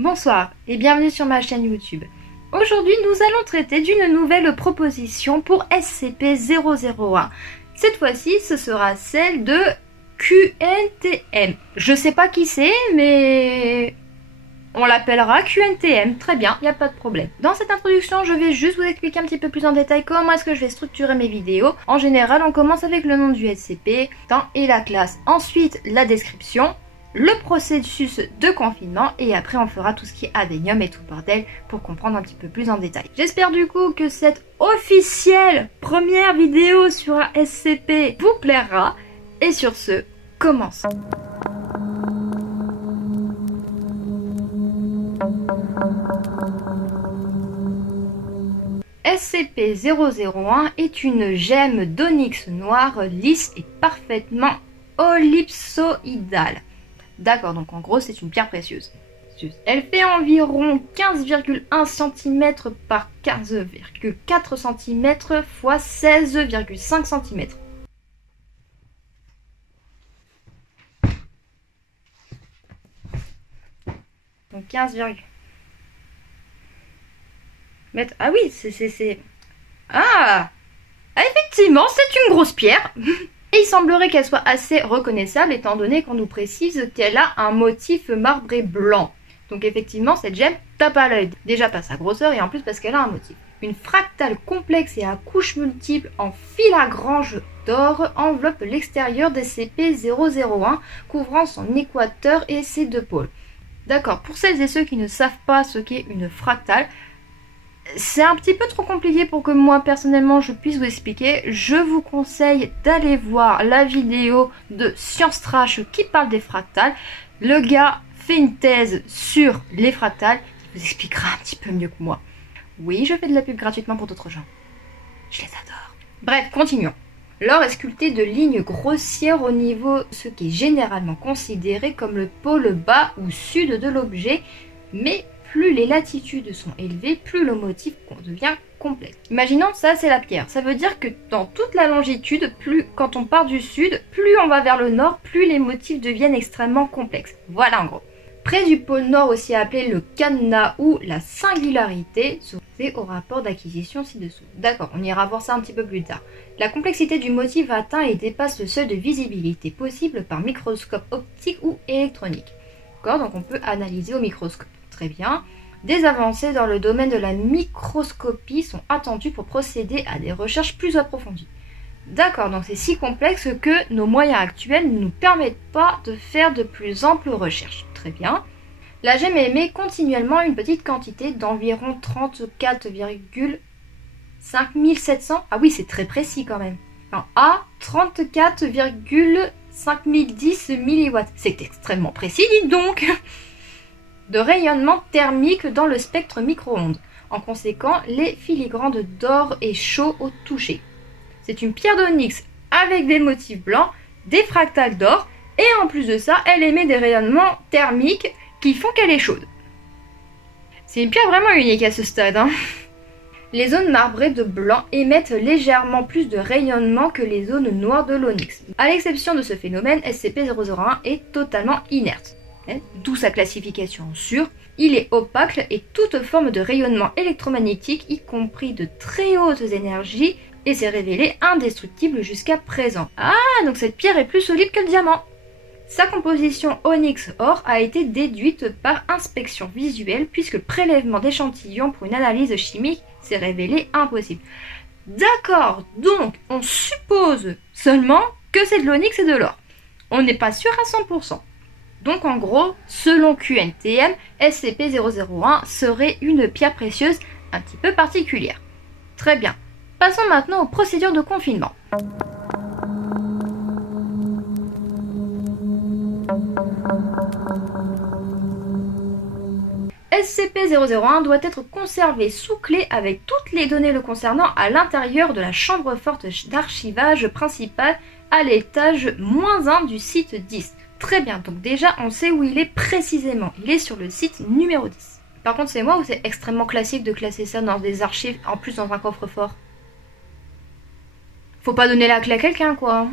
Bonsoir et bienvenue sur ma chaîne YouTube. Aujourd'hui, nous allons traiter d'une nouvelle proposition pour SCP-001. Cette fois-ci, ce sera celle de QNTM. Je sais pas qui c'est, mais on l'appellera QNTM. Très bien, il n'y a pas de problème. Dans cette introduction, je vais juste vous expliquer un petit peu plus en détail comment est-ce que je vais structurer mes vidéos. En général, on commence avec le nom du SCP, temps et la classe. Ensuite, la description, le processus de confinement et après on fera tout ce qui est adénium et tout bordel pour comprendre un petit peu plus en détail. J'espère du coup que cette officielle première vidéo sur un SCP vous plaira et sur ce, commençons. SCP-001 est une gemme d'onyx noir lisse et parfaitement ellipsoïdale. D'accord, donc en gros c'est une pierre précieuse. Elle fait environ 15,1 cm par 15,4 cm x 16,5 cm. Donc 15, ah oui, c'est... Ah, effectivement, c'est une grosse pierre. Et il semblerait qu'elle soit assez reconnaissable étant donné qu'on nous précise qu'elle a un motif marbré blanc. Donc effectivement, cette gemme tape à l'œil. Déjà par sa grosseur et en plus parce qu'elle a un motif. Une fractale complexe et à couches multiples en filagrange d'or enveloppe l'extérieur des SCP-001, couvrant son équateur et ses deux pôles. D'accord, pour celles et ceux qui ne savent pas ce qu'est une fractale, c'est un petit peu trop compliqué pour que moi personnellement je puisse vous expliquer. Je vous conseille d'aller voir la vidéo de Science Trash qui parle des fractales. Le gars fait une thèse sur les fractales, il vous expliquera un petit peu mieux que moi. Oui, je fais de la pub gratuitement pour d'autres gens. Je les adore. Bref, continuons. L'or est sculpté de lignes grossières au niveau de ce qui est généralement considéré comme le pôle bas ou sud de l'objet, mais plus les latitudes sont élevées, plus le motif devient complexe. Imaginons, ça c'est la pierre. Ça veut dire que dans toute la longitude, plus quand on part du sud, plus on va vers le nord, plus les motifs deviennent extrêmement complexes. Voilà en gros. Près du pôle nord, aussi appelé le cadenas ou la singularité, c'est au rapport d'acquisition ci-dessous. D'accord, on ira voir ça un petit peu plus tard. La complexité du motif atteint et dépasse le seuil de visibilité possible par microscope optique ou électronique. D'accord, donc on peut analyser au microscope. Très bien. Des avancées dans le domaine de la microscopie sont attendues pour procéder à des recherches plus approfondies. D'accord, donc c'est si complexe que nos moyens actuels ne nous permettent pas de faire de plus amples recherches. Très bien. La gemme émet continuellement une petite quantité d'environ 34,5700. Ah oui, c'est très précis quand même. Non, à 34,5010 mW. C'est extrêmement précis, dites donc. De rayonnement thermique dans le spectre micro-ondes. En conséquent, les filigranes d'or est chaud au toucher. C'est une pierre d'onyx avec des motifs blancs, des fractales d'or, et en plus de ça, elle émet des rayonnements thermiques qui font qu'elle est chaude. C'est une pierre vraiment unique à ce stade, hein. Les zones marbrées de blanc émettent légèrement plus de rayonnement que les zones noires de l'onyx. À l'exception de ce phénomène, SCP-001 est totalement inerte. D'où sa classification en sûre. Il est opaque et toute forme de rayonnement électromagnétique, y compris de très hautes énergies, et s'est révélé indestructible jusqu'à présent. Ah, donc cette pierre est plus solide que le diamant. Sa composition onyx-or a été déduite par inspection visuelle puisque le prélèvement d'échantillons pour une analyse chimique s'est révélé impossible. D'accord, donc on suppose seulement que c'est de l'onyx et de l'or. On n'est pas sûr à 100%. Donc en gros, selon QNTM, SCP-001 serait une pierre précieuse un petit peu particulière. Très bien. Passons maintenant aux procédures de confinement. SCP-001 doit être conservé sous clé avec toutes les données le concernant à l'intérieur de la chambre forte d'archivage principale à l'étage -1 du site 10. Très bien, donc déjà on sait où il est précisément. Il est sur le site numéro 10. Par contre, c'est moi ou c'est extrêmement classique de classer ça dans des archives, en plus dans un coffre-fort? Faut pas donner la clé à quelqu'un, quoi.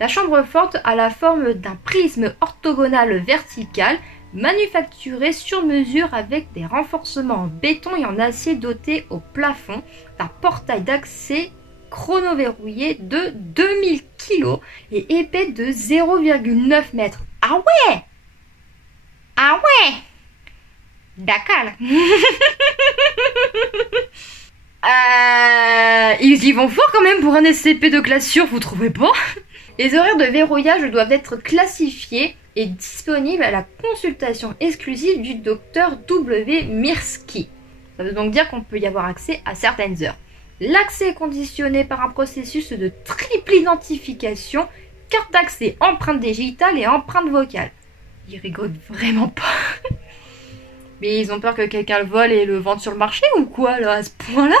La chambre forte a la forme d'un prisme orthogonal vertical manufacturé sur mesure avec des renforcements en béton et en acier doté au plafond d'un portail d'accès chronoverrouillé de 2000 kg et épais de 0,9 m. Ah ouais! Ah ouais! D'accord. Ils y vont fort quand même pour un SCP de classe sûre, vous trouvez pas? Les horaires de verrouillage doivent être classifiés et disponibles à la consultation exclusive du docteur W. Mirsky. Ça veut donc dire qu'on peut y avoir accès à certaines heures. L'accès est conditionné par un processus de triple identification, carte d'accès, empreinte digitale et empreinte vocale. Ils rigolent vraiment pas. Mais ils ont peur que quelqu'un le vole et le vende sur le marché ou quoi là, à ce point-là?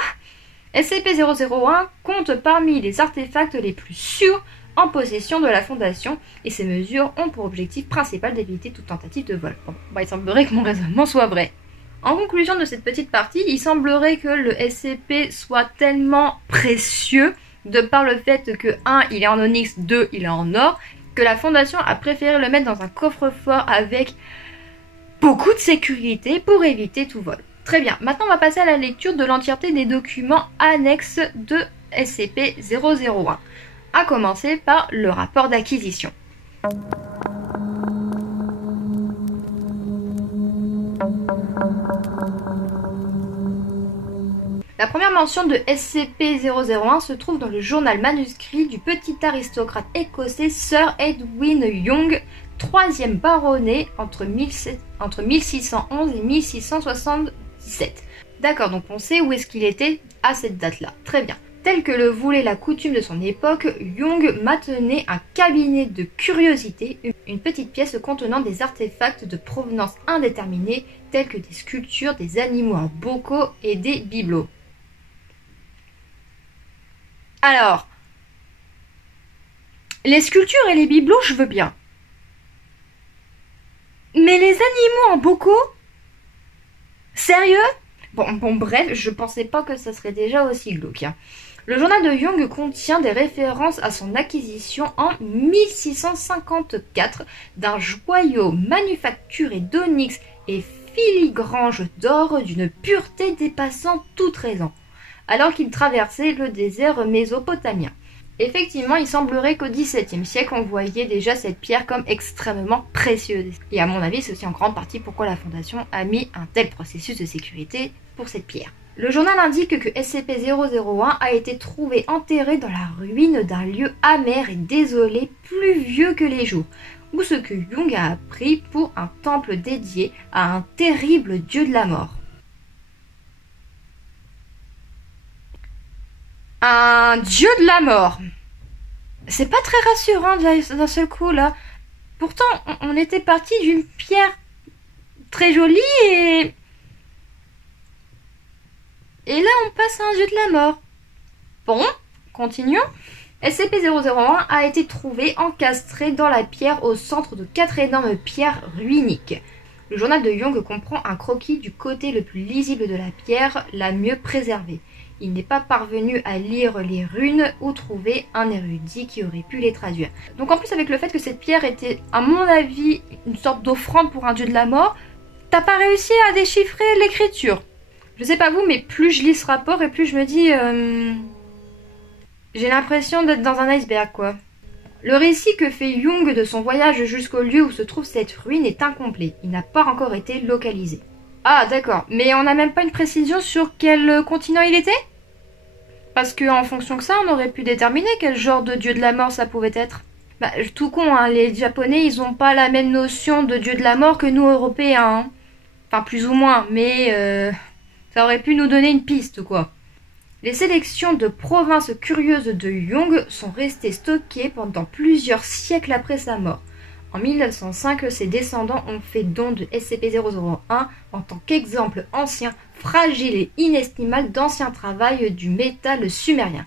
SCP-001 compte parmi les artefacts les plus sûrs en possession de la Fondation et ces mesures ont pour objectif principal d'éviter toute tentative de vol. Bon, il semblerait que mon raisonnement soit vrai. En conclusion de cette petite partie, il semblerait que le SCP soit tellement précieux de par le fait que 1. Il est en onyx, 2. Il est en or, que la Fondation a préféré le mettre dans un coffre-fort avec beaucoup de sécurité pour éviter tout vol. Très bien, maintenant on va passer à la lecture de l'entièreté des documents annexes de SCP-001. À commencer par le rapport d'acquisition. La première mention de SCP-001 se trouve dans le journal manuscrit du petit aristocrate écossais Sir Edwin Young, 3e baronnet entre 1611 et 1677. D'accord, donc on sait où est-ce qu'il était à cette date-là. Très bien. Tel que le voulait la coutume de son époque, Young maintenait un cabinet de curiosités, une petite pièce contenant des artefacts de provenance indéterminée, tels que des sculptures, des animaux en bocaux et des bibelots. Alors, les sculptures et les bibelots, je veux bien. Mais les animaux en bocaux? Sérieux? Bon, bref, je pensais pas que ça serait déjà aussi glauque. Hein. Le journal de Young contient des références à son acquisition en 1654 d'un joyau manufacturé d'onyx et filigrange d'or d'une pureté dépassant toute raison, alors qu'il traversait le désert mésopotamien. Effectivement, il semblerait qu'au XVIIe siècle, on voyait déjà cette pierre comme extrêmement précieuse. Et à mon avis, c'est aussi en grande partie pourquoi la Fondation a mis un tel processus de sécurité pour cette pierre. Le journal indique que SCP-001 a été trouvé enterré dans la ruine d'un lieu amer et désolé, plus vieux que les jours, ou ce que Young a appris pour un temple dédié à un terrible dieu de la mort. Un dieu de la mort. C'est pas très rassurant d'un seul coup là. Pourtant, on était parti d'une pierre très jolie et là on passe à un dieu de la mort. Bon, continuons. SCP-001 a été trouvé encastré dans la pierre au centre de 4 énormes pierres ruiniques. Le journal de Young comprend un croquis du côté le plus lisible de la pierre, la mieux préservée. Il n'est pas parvenu à lire les runes ou trouver un érudit qui aurait pu les traduire. Donc en plus avec le fait que cette pierre était, à mon avis, une sorte d'offrande pour un dieu de la mort, t'as pas réussi à déchiffrer l'écriture. Je sais pas vous, mais plus je lis ce rapport et plus je me dis... j'ai l'impression d'être dans un iceberg, quoi. Le récit que fait Young de son voyage jusqu'au lieu où se trouve cette ruine est incomplet. Il n'a pas encore été localisé. Ah, d'accord. Mais on n'a même pas une précision sur quel continent il était? Parce que en fonction de ça, on aurait pu déterminer quel genre de dieu de la mort ça pouvait être. Bah, tout con, hein, les Japonais, ils ont pas la même notion de dieu de la mort que nous, Européens. Hein. Enfin, plus ou moins, mais ça aurait pu nous donner une piste, quoi. Les sélections de provinces curieuses de Young sont restées stockées pendant plusieurs siècles après sa mort. En 1905, ses descendants ont fait don de SCP-001 en tant qu'exemple ancien, fragile et inestimable d'ancien travail du métal sumérien.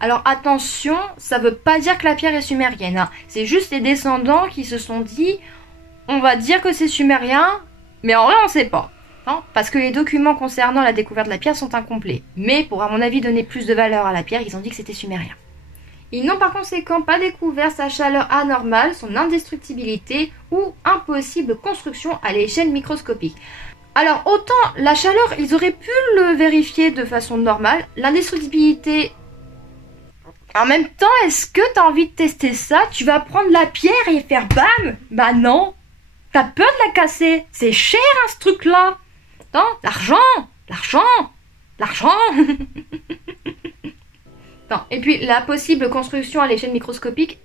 Alors attention, ça veut pas dire que la pierre est sumérienne, hein. C'est juste les descendants qui se sont dit « on va dire que c'est sumérien, mais en vrai on sait pas ». Parce que les documents concernant la découverte de la pierre sont incomplets. Mais pour, à mon avis, donner plus de valeur à la pierre, ils ont dit que c'était sumérien. Ils n'ont par conséquent pas découvert sa chaleur anormale, son indestructibilité ou impossible construction à l'échelle microscopique. Alors autant la chaleur, ils auraient pu le vérifier de façon normale, l'indestructibilité... En même temps, est-ce que t'as envie de tester ça? Tu vas prendre la pierre et faire bam? Bah non. T'as peur de la casser? C'est cher ce truc-là. Non, l'argent. Non. Et puis la possible construction à l'échelle microscopique.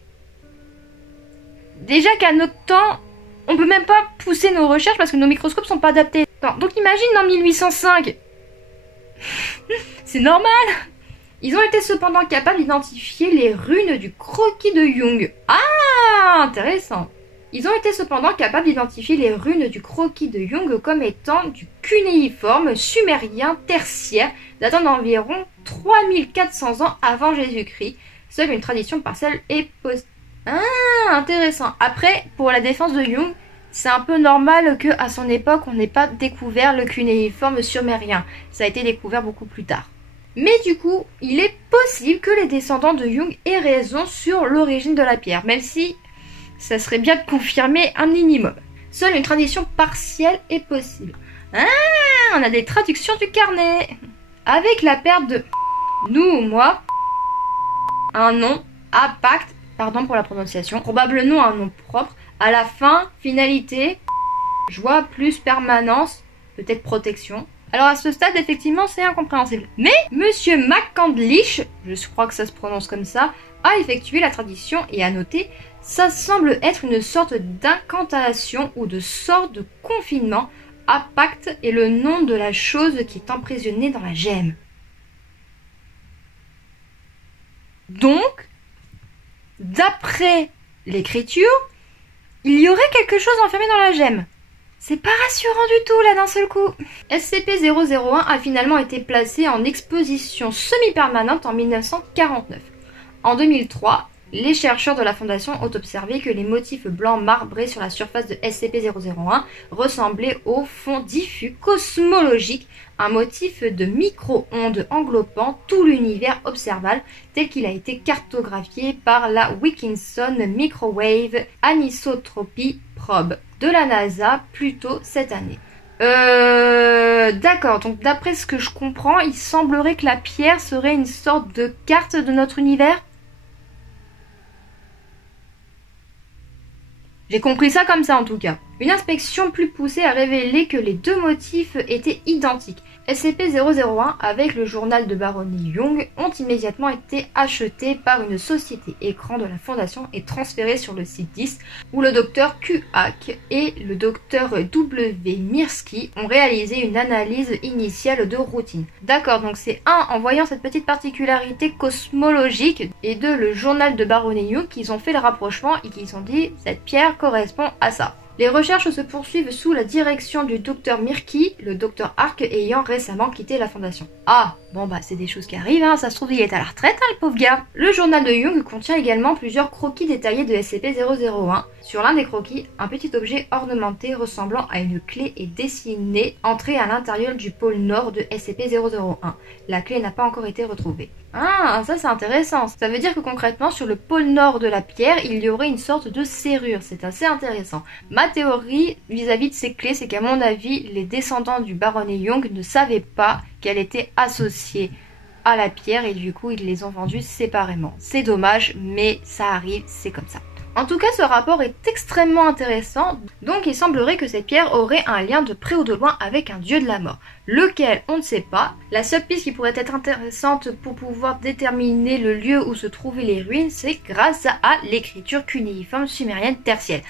Déjà qu'à notre temps, on peut même pas pousser nos recherches parce que nos microscopes sont pas adaptés. Non. Donc imagine en 1805. C'est normal. Ils ont été cependant capables d'identifier les runes du croquis de Jung. Ah, intéressant. Ils ont été cependant capables d'identifier les runes du croquis de Jung comme étant du cunéiforme sumérien tertiaire datant d'environ 3400 ans avant Jésus-Christ. Seule une tradition partielle est possible. Ah, intéressant. Après, pour la défense de Jung, c'est un peu normal qu'à son époque, on n'ait pas découvert le cunéiforme sumérien. Ça a été découvert beaucoup plus tard. Mais du coup, il est possible que les descendants de Jung aient raison sur l'origine de la pierre, même si ça serait bien de confirmer un minimum. Seule une tradition partielle est possible. Ah, on a des traductions du carnet. Avec la perte de nous ou moi, un nom, impact, pardon pour la prononciation, probablement un nom propre, à la fin, finalité, joie plus permanence, peut-être protection. Alors à ce stade, effectivement, c'est incompréhensible. Mais Monsieur McCandlish, je crois que ça se prononce comme ça, a effectué la tradition et a noté « Ça semble être une sorte d'incantation ou de sorte de confinement. Impact est le nom de la chose qui est emprisonnée dans la gemme. » Donc, d'après l'écriture, il y aurait quelque chose enfermé dans la gemme. C'est pas rassurant du tout là d'un seul coup. SCP-001 a finalement été placé en exposition semi-permanente en 1949. En 2003, les chercheurs de la Fondation ont observé que les motifs blancs marbrés sur la surface de SCP-001 ressemblaient au fond diffus cosmologique, un motif de micro-ondes englobant tout l'univers observable tel qu'il a été cartographié par la Wilkinson Microwave Anisotropy Probe de la NASA plus tôt cette année. D'accord, donc d'après ce que je comprends, il semblerait que la pierre serait une sorte de carte de notre univers? J'ai compris ça comme ça en tout cas. Une inspection plus poussée a révélé que les deux motifs étaient identiques. SCP-001 avec le journal de baronnie Jung ont immédiatement été achetés par une société écran de la Fondation et transférés sur le site 10 où le docteur Kuhak et le docteur W. Mirsky ont réalisé une analyse initiale de routine. D'accord, donc c'est en voyant cette petite particularité cosmologique et le journal de baronnie Jung qu'ils ont fait le rapprochement et qu'ils ont dit cette pierre correspond à ça. Les recherches se poursuivent sous la direction du docteur Mirky, le docteur Ark ayant récemment quitté la Fondation. Ah, bon bah c'est des choses qui arrivent, hein. Ça se trouve il est à la retraite, hein, le pauvre gars. Le journal de Jung contient également plusieurs croquis détaillés de SCP-001. Sur l'un des croquis, un petit objet ornementé ressemblant à une clé est dessiné, entrée à l'intérieur du pôle nord de SCP-001. La clé n'a pas encore été retrouvée. Ah, ça c'est intéressant. Ça veut dire que concrètement, sur le pôle nord de la pierre, il y aurait une sorte de serrure. C'est assez intéressant. Ma théorie vis-à-vis de ces clés, c'est qu'à mon avis, les descendants du baronnet Jung ne savaient pas qu'elle était associée à la pierre et du coup, ils les ont vendues séparément. C'est dommage, mais ça arrive, c'est comme ça. En tout cas, ce rapport est extrêmement intéressant, donc il semblerait que cette pierre aurait un lien de près ou de loin avec un dieu de la mort. Lequel, on ne sait pas. La seule piste qui pourrait être intéressante pour pouvoir déterminer le lieu où se trouvaient les ruines, c'est grâce à l'écriture cunéiforme sumérienne tertiaire.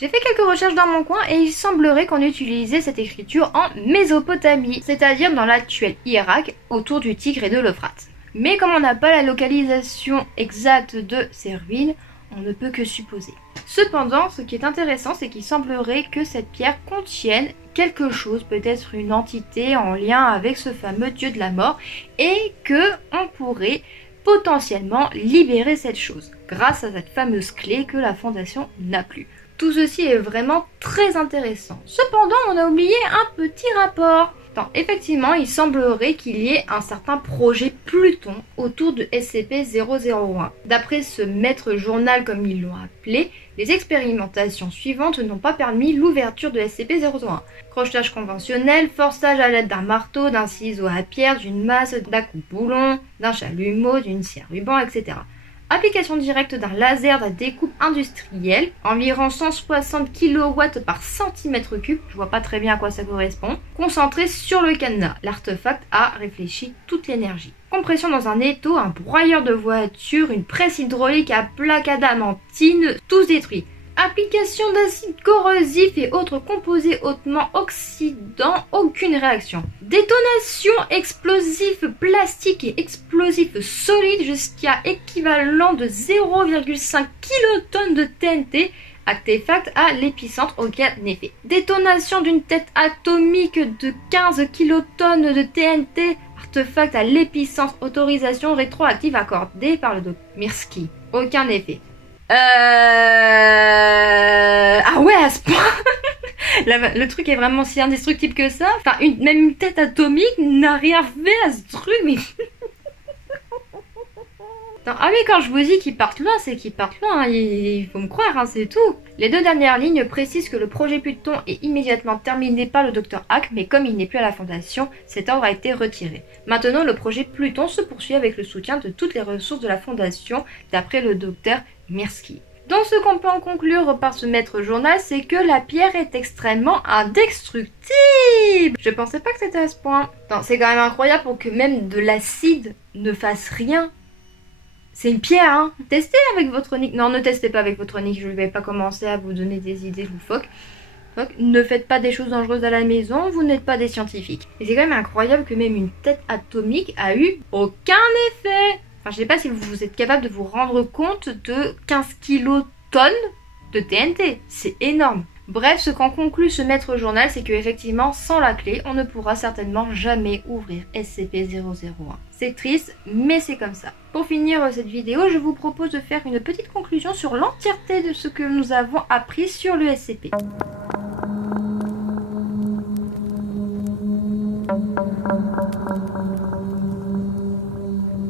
J'ai fait quelques recherches dans mon coin et il semblerait qu'on utilisait cette écriture en Mésopotamie, c'est-à-dire dans l'actuel Irak, autour du Tigre et de l'Euphrate. Mais comme on n'a pas la localisation exacte de ces ruines, on ne peut que supposer. Cependant, ce qui est intéressant, c'est qu'il semblerait que cette pierre contienne quelque chose, peut-être une entité en lien avec ce fameux dieu de la mort, et que on pourrait potentiellement libérer cette chose, grâce à cette fameuse clé que la Fondation n'a plus. Tout ceci est vraiment très intéressant. Cependant, on a oublié un petit rapport. Effectivement, il semblerait qu'il y ait un certain projet Pluton autour de SCP-001. D'après ce maître journal comme ils l'ont appelé, les expérimentations suivantes n'ont pas permis l'ouverture de SCP-001. Crochetage conventionnel, forçage à l'aide d'un marteau, d'un ciseau à pierre, d'une masse, d'un coupe-boulon, d'un chalumeau, d'une scie à ruban, etc. Application directe d'un laser de découpe industrielle, environ 160 kW par centimètre cube, je vois pas très bien à quoi ça correspond, concentré sur le cadenas. L'artefact a réfléchi toute l'énergie. Compression dans un étau, un broyeur de voiture, une presse hydraulique à plaque adamantine, tous détruits. Application d'acide corrosif et autres composés hautement oxydants, aucune réaction. Détonation explosif plastique et explosif solide jusqu'à équivalent de 0,5 kilotonnes de TNT. Artefact à l'épicentre, aucun effet. Détonation d'une tête atomique de 15 kilotonnes de TNT. Artefact à l'épicentre, autorisation rétroactive accordée par le Dr. Mirsky. Aucun effet. Ah ouais, à ce point. Le truc est vraiment si indestructible que ça. Enfin, même une tête atomique n'a rien fait à ce truc, mais... Non, ah oui, quand je vous dis qu'ils partent loin, c'est qu'ils partent loin, hein. Il faut me croire, hein, c'est tout. Les deux dernières lignes précisent que le projet Pluton est immédiatement terminé par le Dr. Hack, mais comme il n'est plus à la Fondation, cet ordre a été retiré. Maintenant, le projet Pluton se poursuit avec le soutien de toutes les ressources de la Fondation, d'après le Dr. Mirsky. Donc ce qu'on peut en conclure par ce maître journal, c'est que la pierre est extrêmement indestructible. Je pensais pas que c'était à ce point. C'est quand même incroyable pour que même de l'acide ne fasse rien. C'est une pierre, hein. Testez avec votre nick. Non, ne testez pas avec votre nick. Je ne vais pas commencer à vous donner des idées loufoques. Donc, ne faites pas des choses dangereuses à la maison. Vous n'êtes pas des scientifiques. Et c'est quand même incroyable que même une tête atomique a eu aucun effet. Enfin, je sais pas si vous êtes capable de vous rendre compte de 15 kilotonnes de TNT. C'est énorme. Bref, ce qu'en conclut ce maître journal, c'est que effectivement, sans la clé, on ne pourra certainement jamais ouvrir SCP-001. C'est triste, mais c'est comme ça. Pour finir cette vidéo, je vous propose de faire une petite conclusion sur l'entièreté de ce que nous avons appris sur le SCP.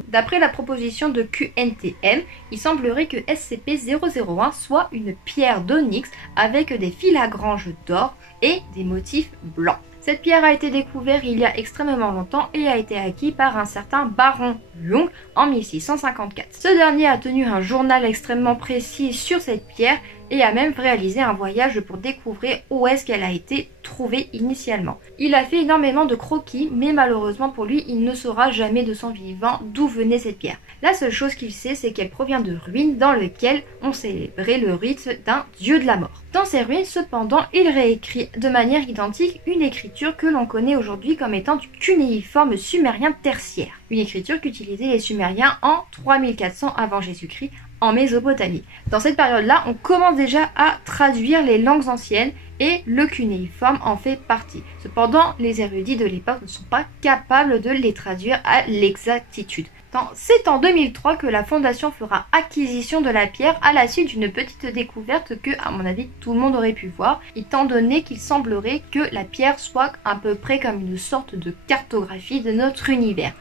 D'après la proposition de QNTM, il semblerait que SCP-001 soit une pierre d'onyx avec des filagranges d'or et des motifs blancs. Cette pierre a été découverte il y a extrêmement longtemps et a été acquise par un certain baron Young en 1654. Ce dernier a tenu un journal extrêmement précis sur cette pierre et a même réalisé un voyage pour découvrir où est-ce qu'elle a été trouvée initialement. Il a fait énormément de croquis, mais malheureusement pour lui, il ne saura jamais de son vivant d'où venait cette pierre. La seule chose qu'il sait, c'est qu'elle provient de ruines dans lesquelles on célébrait le rite d'un dieu de la mort. Dans ces ruines, cependant, il réécrit de manière identique une écriture que l'on connaît aujourd'hui comme étant du cunéiforme sumérien tertiaire. Une écriture qu'utilisaient les Sumériens en 3400 avant Jésus-Christ en Mésopotamie. Dans cette période-là, on commence déjà à traduire les langues anciennes et le cunéiforme en fait partie. Cependant, les érudits de l'époque ne sont pas capables de les traduire à l'exactitude. C'est en 2003 que la Fondation fera acquisition de la pierre à la suite d'une petite découverte que, à mon avis, tout le monde aurait pu voir, étant donné qu'il semblerait que la pierre soit à peu près comme une sorte de cartographie de notre univers.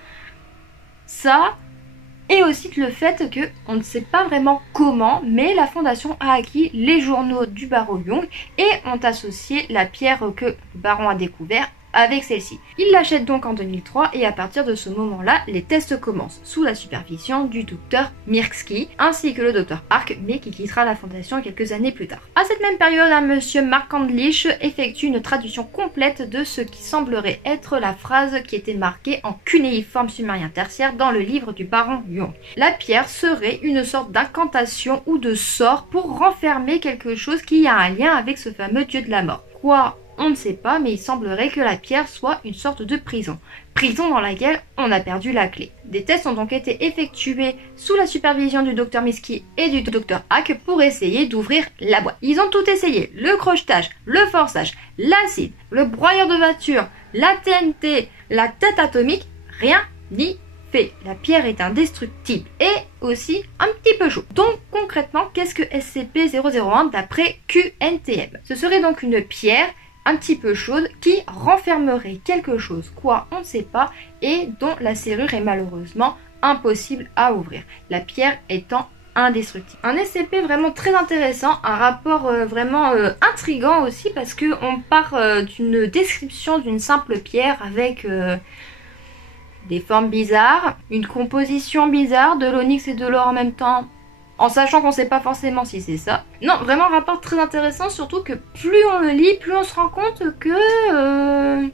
Ça, et aussi le fait que on ne sait pas vraiment comment, mais la Fondation a acquis les journaux du baron Young et ont associé la pierre que le baron a découvert avec celle-ci. Il l'achète donc en 2003 et à partir de ce moment-là, les tests commencent sous la supervision du Dr. Mirsky ainsi que le Dr. Hack, mais qui quittera la Fondation quelques années plus tard. À cette même période, un monsieur Mark Andlish effectue une traduction complète de ce qui semblerait être la phrase qui était marquée en cunéiforme sumérien tertiaire dans le livre du baron Young. La pierre serait une sorte d'incantation ou de sort pour renfermer quelque chose qui a un lien avec ce fameux dieu de la mort. Quoi ? On ne sait pas, mais il semblerait que la pierre soit une sorte de prison. Prison dans laquelle on a perdu la clé. Des tests ont donc été effectués sous la supervision du Dr. Mirsky et du Dr. Hack pour essayer d'ouvrir la boîte. Ils ont tout essayé. Le crochetage, le forçage, l'acide, le broyeur de voiture, la TNT, la tête atomique, rien n'y fait. La pierre est indestructible et aussi un petit peu chaud. Donc concrètement, qu'est-ce que SCP-001 d'après QNTM? Ce serait donc une pierre un petit peu chaude qui renfermerait quelque chose, quoi on ne sait pas, et dont la serrure est malheureusement impossible à ouvrir, la pierre étant indestructible. Un SCP vraiment très intéressant, un rapport vraiment intriguant aussi parce que on part d'une description d'une simple pierre avec des formes bizarres, une composition bizarre, de l'onyx et de l'or en même temps, en sachant qu'on sait pas forcément si c'est ça. Non, vraiment un rapport très intéressant, surtout que plus on le lit, plus on se rend compte que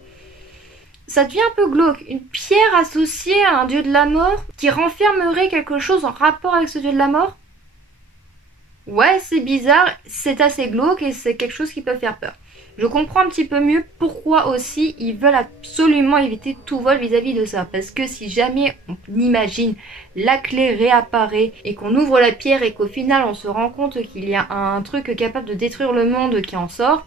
ça devient un peu glauque. Une pierre associée à un dieu de la mort qui renfermerait quelque chose en rapport avec ce dieu de la mort. Ouais, c'est bizarre, c'est assez glauque et c'est quelque chose qui peut faire peur. Je comprends un petit peu mieux pourquoi aussi ils veulent absolument éviter tout vol vis-à-vis de ça. Parce que si jamais on imagine la clé réapparaît et qu'on ouvre la pierre et qu'au final on se rend compte qu'il y a un truc capable de détruire le monde qui en sort,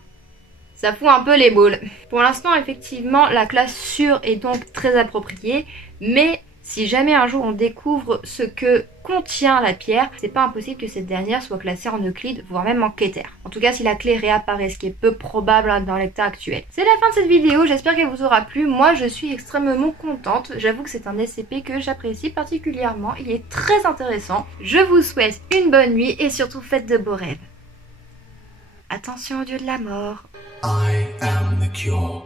ça fout un peu les boules. Pour l'instant, effectivement, la classe sûre est donc très appropriée, mais si jamais un jour on découvre ce que contient la pierre, c'est pas impossible que cette dernière soit classée en Euclide, voire même en Keter. En tout cas, si la clé réapparaît, ce qui est peu probable dans l'état actuel. C'est la fin de cette vidéo, j'espère qu'elle vous aura plu. Moi, je suis extrêmement contente. J'avoue que c'est un SCP que j'apprécie particulièrement. Il est très intéressant. Je vous souhaite une bonne nuit et surtout faites de beaux rêves. Attention au dieu de la mort. I am the cure.